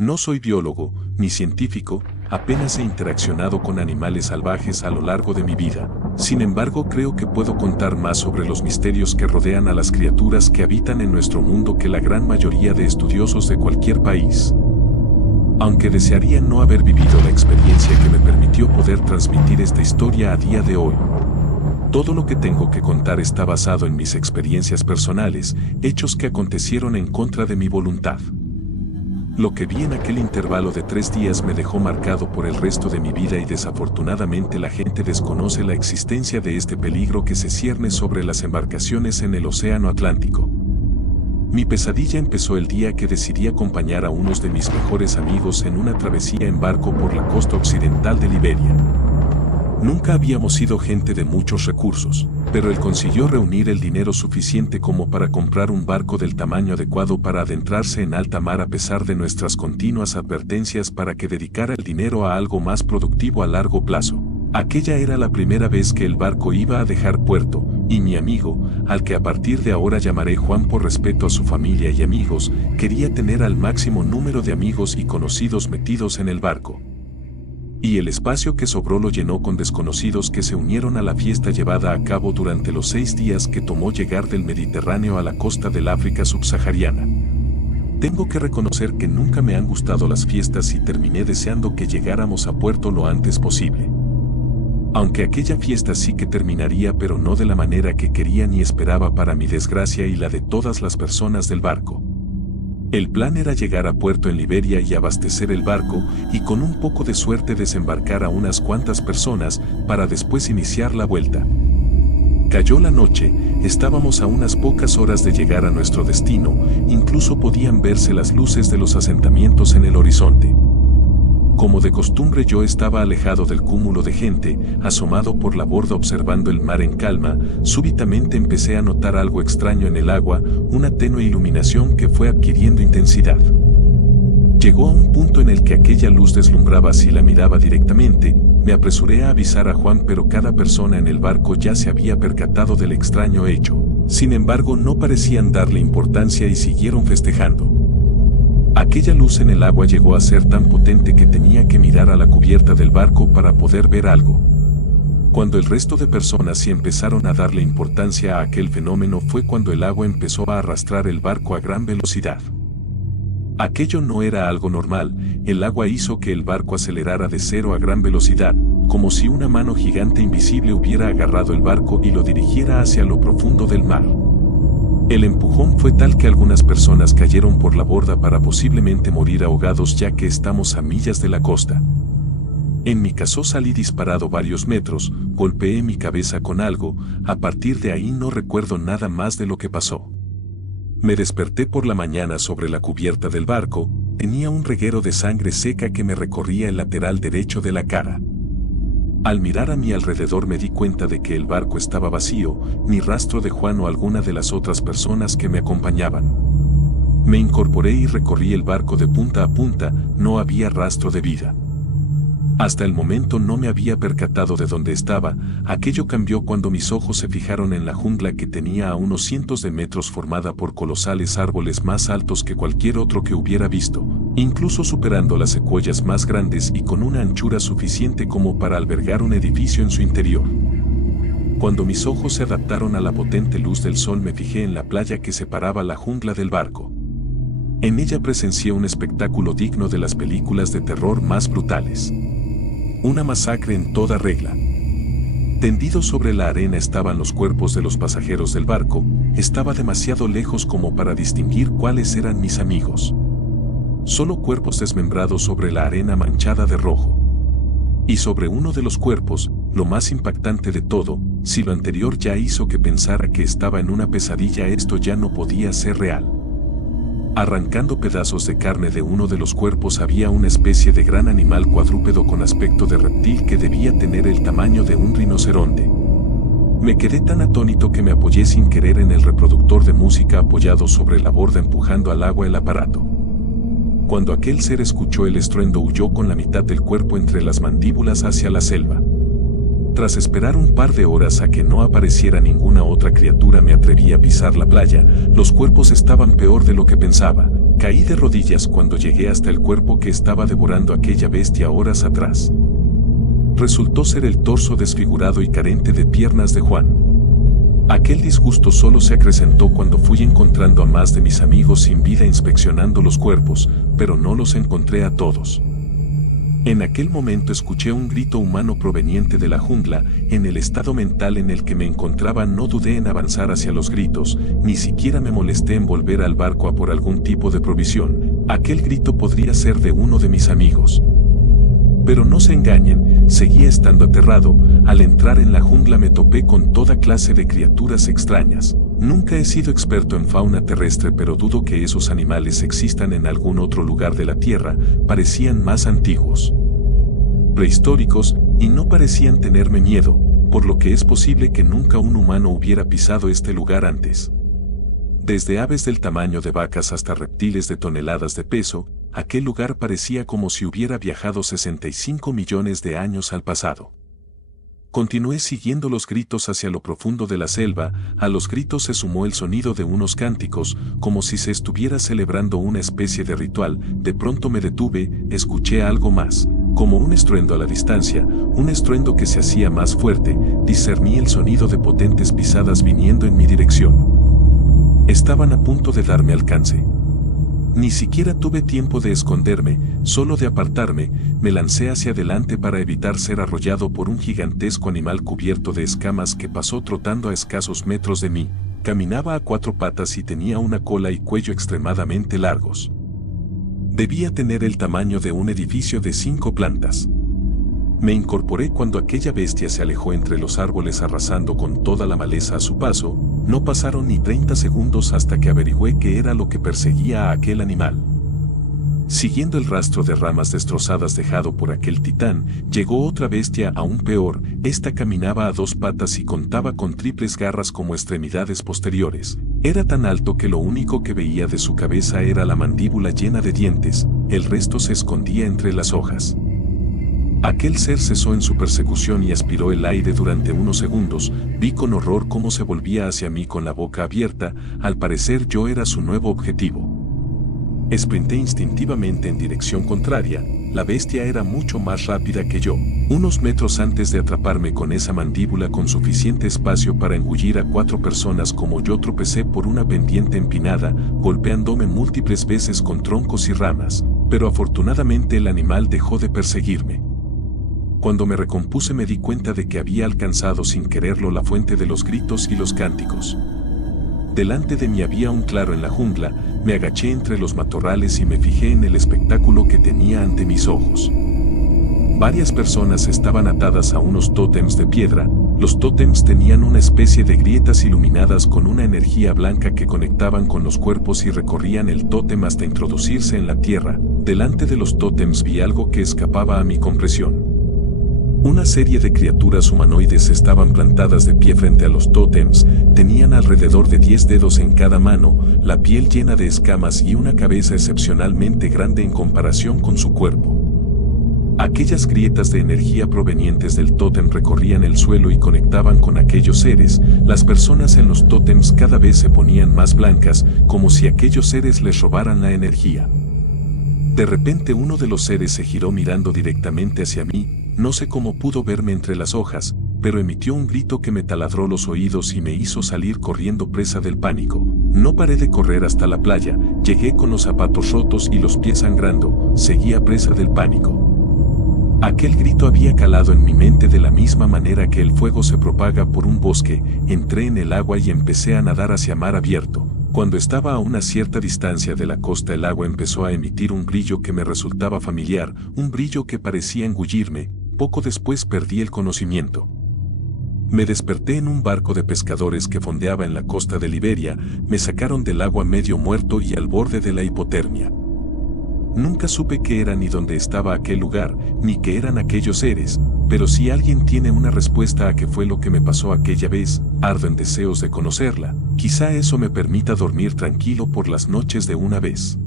No soy biólogo, ni científico, apenas he interaccionado con animales salvajes a lo largo de mi vida. Sin embargo, creo que puedo contar más sobre los misterios que rodean a las criaturas que habitan en nuestro mundo que la gran mayoría de estudiosos de cualquier país. Aunque desearía no haber vivido la experiencia que me permitió poder transmitir esta historia a día de hoy. Todo lo que tengo que contar está basado en mis experiencias personales, hechos que acontecieron en contra de mi voluntad. Lo que vi en aquel intervalo de 3 días me dejó marcado por el resto de mi vida y desafortunadamente la gente desconoce la existencia de este peligro que se cierne sobre las embarcaciones en el Océano Atlántico. Mi pesadilla empezó el día que decidí acompañar a unos de mis mejores amigos en una travesía en barco por la costa occidental de Liberia. Nunca habíamos sido gente de muchos recursos, pero él consiguió reunir el dinero suficiente como para comprar un barco del tamaño adecuado para adentrarse en alta mar a pesar de nuestras continuas advertencias para que dedicara el dinero a algo más productivo a largo plazo. Aquella era la primera vez que el barco iba a dejar puerto, y mi amigo, al que a partir de ahora llamaré Juan por respeto a su familia y amigos, quería tener al máximo número de amigos y conocidos metidos en el barco. Y el espacio que sobró lo llenó con desconocidos que se unieron a la fiesta llevada a cabo durante los 6 días que tomó llegar del Mediterráneo a la costa del África subsahariana. Tengo que reconocer que nunca me han gustado las fiestas y terminé deseando que llegáramos a puerto lo antes posible. Aunque aquella fiesta sí que terminaría, pero no de la manera que quería ni esperaba para mi desgracia y la de todas las personas del barco. El plan era llegar a puerto en Liberia y abastecer el barco, y con un poco de suerte desembarcar a unas cuantas personas, para después iniciar la vuelta. Cayó la noche, estábamos a unas pocas horas de llegar a nuestro destino, incluso podían verse las luces de los asentamientos en el horizonte. Como de costumbre yo estaba alejado del cúmulo de gente, asomado por la borda observando el mar en calma. Súbitamente empecé a notar algo extraño en el agua, una tenue iluminación que fue adquiriendo intensidad. Llegó a un punto en el que aquella luz deslumbraba si la miraba directamente. Me apresuré a avisar a Juan, pero cada persona en el barco ya se había percatado del extraño hecho. Sin embargo, no parecían darle importancia y siguieron festejando. Aquella luz en el agua llegó a ser tan potente que tenía que mirar a la cubierta del barco para poder ver algo. Cuando el resto de personas sí empezaron a darle importancia a aquel fenómeno fue cuando el agua empezó a arrastrar el barco a gran velocidad. Aquello no era algo normal, el agua hizo que el barco acelerara de 0 a gran velocidad, como si una mano gigante invisible hubiera agarrado el barco y lo dirigiera hacia lo profundo del mar. El empujón fue tal que algunas personas cayeron por la borda para posiblemente morir ahogados, ya que estamos a millas de la costa. En mi caso salí disparado varios metros, golpeé mi cabeza con algo, a partir de ahí no recuerdo nada más de lo que pasó. Me desperté por la mañana sobre la cubierta del barco, tenía un reguero de sangre seca que me recorría el lateral derecho de la cara. Al mirar a mi alrededor me di cuenta de que el barco estaba vacío, ni rastro de Juan o alguna de las otras personas que me acompañaban. Me incorporé y recorrí el barco de punta a punta, no había rastro de vida. Hasta el momento no me había percatado de dónde estaba. Aquello cambió cuando mis ojos se fijaron en la jungla que tenía a unos cientos de metros, formada por colosales árboles más altos que cualquier otro que hubiera visto, incluso superando las secuoyas más grandes y con una anchura suficiente como para albergar un edificio en su interior. Cuando mis ojos se adaptaron a la potente luz del sol me fijé en la playa que separaba la jungla del barco. En ella presencié un espectáculo digno de las películas de terror más brutales. Una masacre en toda regla. Tendidos sobre la arena estaban los cuerpos de los pasajeros del barco. Estaba demasiado lejos como para distinguir cuáles eran mis amigos. Solo cuerpos desmembrados sobre la arena manchada de rojo. Y sobre uno de los cuerpos, lo más impactante de todo, si lo anterior ya hizo que pensara que estaba en una pesadilla, esto ya no podía ser real. Arrancando pedazos de carne de uno de los cuerpos había una especie de gran animal cuadrúpedo con aspecto de reptil que debía tener el tamaño de un rinoceronte. Me quedé tan atónito que me apoyé sin querer en el reproductor de música apoyado sobre la borda, empujando al agua el aparato. Cuando aquel ser escuchó el estruendo, huyó con la mitad del cuerpo entre las mandíbulas hacia la selva. Tras esperar un par de horas a que no apareciera ninguna otra criatura, me atreví a pisar la playa. Los cuerpos estaban peor de lo que pensaba. Caí de rodillas cuando llegué hasta el cuerpo que estaba devorando aquella bestia horas atrás. Resultó ser el torso desfigurado y carente de piernas de Juan. Aquel disgusto solo se acrecentó cuando fui encontrando a más de mis amigos sin vida inspeccionando los cuerpos, pero no los encontré a todos. En aquel momento escuché un grito humano proveniente de la jungla. En el estado mental en el que me encontraba no dudé en avanzar hacia los gritos, ni siquiera me molesté en volver al barco a por algún tipo de provisión. Aquel grito podría ser de uno de mis amigos. Pero no se engañen, seguía estando aterrado. Al entrar en la jungla me topé con toda clase de criaturas extrañas. Nunca he sido experto en fauna terrestre, pero dudo que esos animales existan en algún otro lugar de la Tierra. Parecían más antiguos, prehistóricos, y no parecían tenerme miedo, por lo que es posible que nunca un humano hubiera pisado este lugar antes. Desde aves del tamaño de vacas hasta reptiles de toneladas de peso, aquel lugar parecía como si hubiera viajado 65 millones de años al pasado. Continué siguiendo los gritos hacia lo profundo de la selva. A los gritos se sumó el sonido de unos cánticos, como si se estuviera celebrando una especie de ritual. De pronto me detuve, escuché algo más, como un estruendo a la distancia, un estruendo que se hacía más fuerte. Discerní el sonido de potentes pisadas viniendo en mi dirección. Estaban a punto de darme alcance. Ni siquiera tuve tiempo de esconderme, solo de apartarme. Me lancé hacia adelante para evitar ser arrollado por un gigantesco animal cubierto de escamas que pasó trotando a escasos metros de mí. Caminaba a 4 patas y tenía una cola y cuello extremadamente largos. Debía tener el tamaño de un edificio de 5 plantas. Me incorporé cuando aquella bestia se alejó entre los árboles arrasando con toda la maleza a su paso. No pasaron ni 30 segundos hasta que averigüé qué era lo que perseguía a aquel animal. Siguiendo el rastro de ramas destrozadas dejado por aquel titán, llegó otra bestia aún peor. Esta caminaba a 2 patas y contaba con triples garras como extremidades posteriores. Era tan alto que lo único que veía de su cabeza era la mandíbula llena de dientes, el resto se escondía entre las hojas. Aquel ser cesó en su persecución y aspiró el aire durante unos segundos. Vi con horror cómo se volvía hacia mí con la boca abierta. Al parecer yo era su nuevo objetivo. Sprinté instintivamente en dirección contraria. La bestia era mucho más rápida que yo. Unos metros antes de atraparme con esa mandíbula con suficiente espacio para engullir a 4 personas como yo, tropecé por una pendiente empinada, golpeándome múltiples veces con troncos y ramas, pero afortunadamente el animal dejó de perseguirme. Cuando me recompuse me di cuenta de que había alcanzado sin quererlo la fuente de los gritos y los cánticos. Delante de mí había un claro en la jungla. Me agaché entre los matorrales y me fijé en el espectáculo que tenía ante mis ojos. Varias personas estaban atadas a unos tótems de piedra. Los tótems tenían una especie de grietas iluminadas con una energía blanca que conectaban con los cuerpos y recorrían el tótem hasta introducirse en la tierra. Delante de los tótems vi algo que escapaba a mi comprensión. Una serie de criaturas humanoides estaban plantadas de pie frente a los tótems. Tenían alrededor de 10 dedos en cada mano, la piel llena de escamas y una cabeza excepcionalmente grande en comparación con su cuerpo. Aquellas grietas de energía provenientes del tótem recorrían el suelo y conectaban con aquellos seres. Las personas en los tótems cada vez se ponían más blancas, como si aquellos seres les robaran la energía. De repente uno de los seres se giró mirando directamente hacia mí. No sé cómo pudo verme entre las hojas, pero emitió un grito que me taladró los oídos y me hizo salir corriendo presa del pánico. No paré de correr hasta la playa, llegué con los zapatos rotos y los pies sangrando, seguía presa del pánico. Aquel grito había calado en mi mente de la misma manera que el fuego se propaga por un bosque. Entré en el agua y empecé a nadar hacia mar abierto. Cuando estaba a una cierta distancia de la costa, el agua empezó a emitir un brillo que me resultaba familiar, un brillo que parecía engullirme. Poco después perdí el conocimiento. Me desperté en un barco de pescadores que fondeaba en la costa de Liberia. Me sacaron del agua medio muerto y al borde de la hipotermia. Nunca supe qué era ni dónde estaba aquel lugar, ni qué eran aquellos seres, pero si alguien tiene una respuesta a qué fue lo que me pasó aquella vez, ardo en deseos de conocerla. Quizá eso me permita dormir tranquilo por las noches de una vez.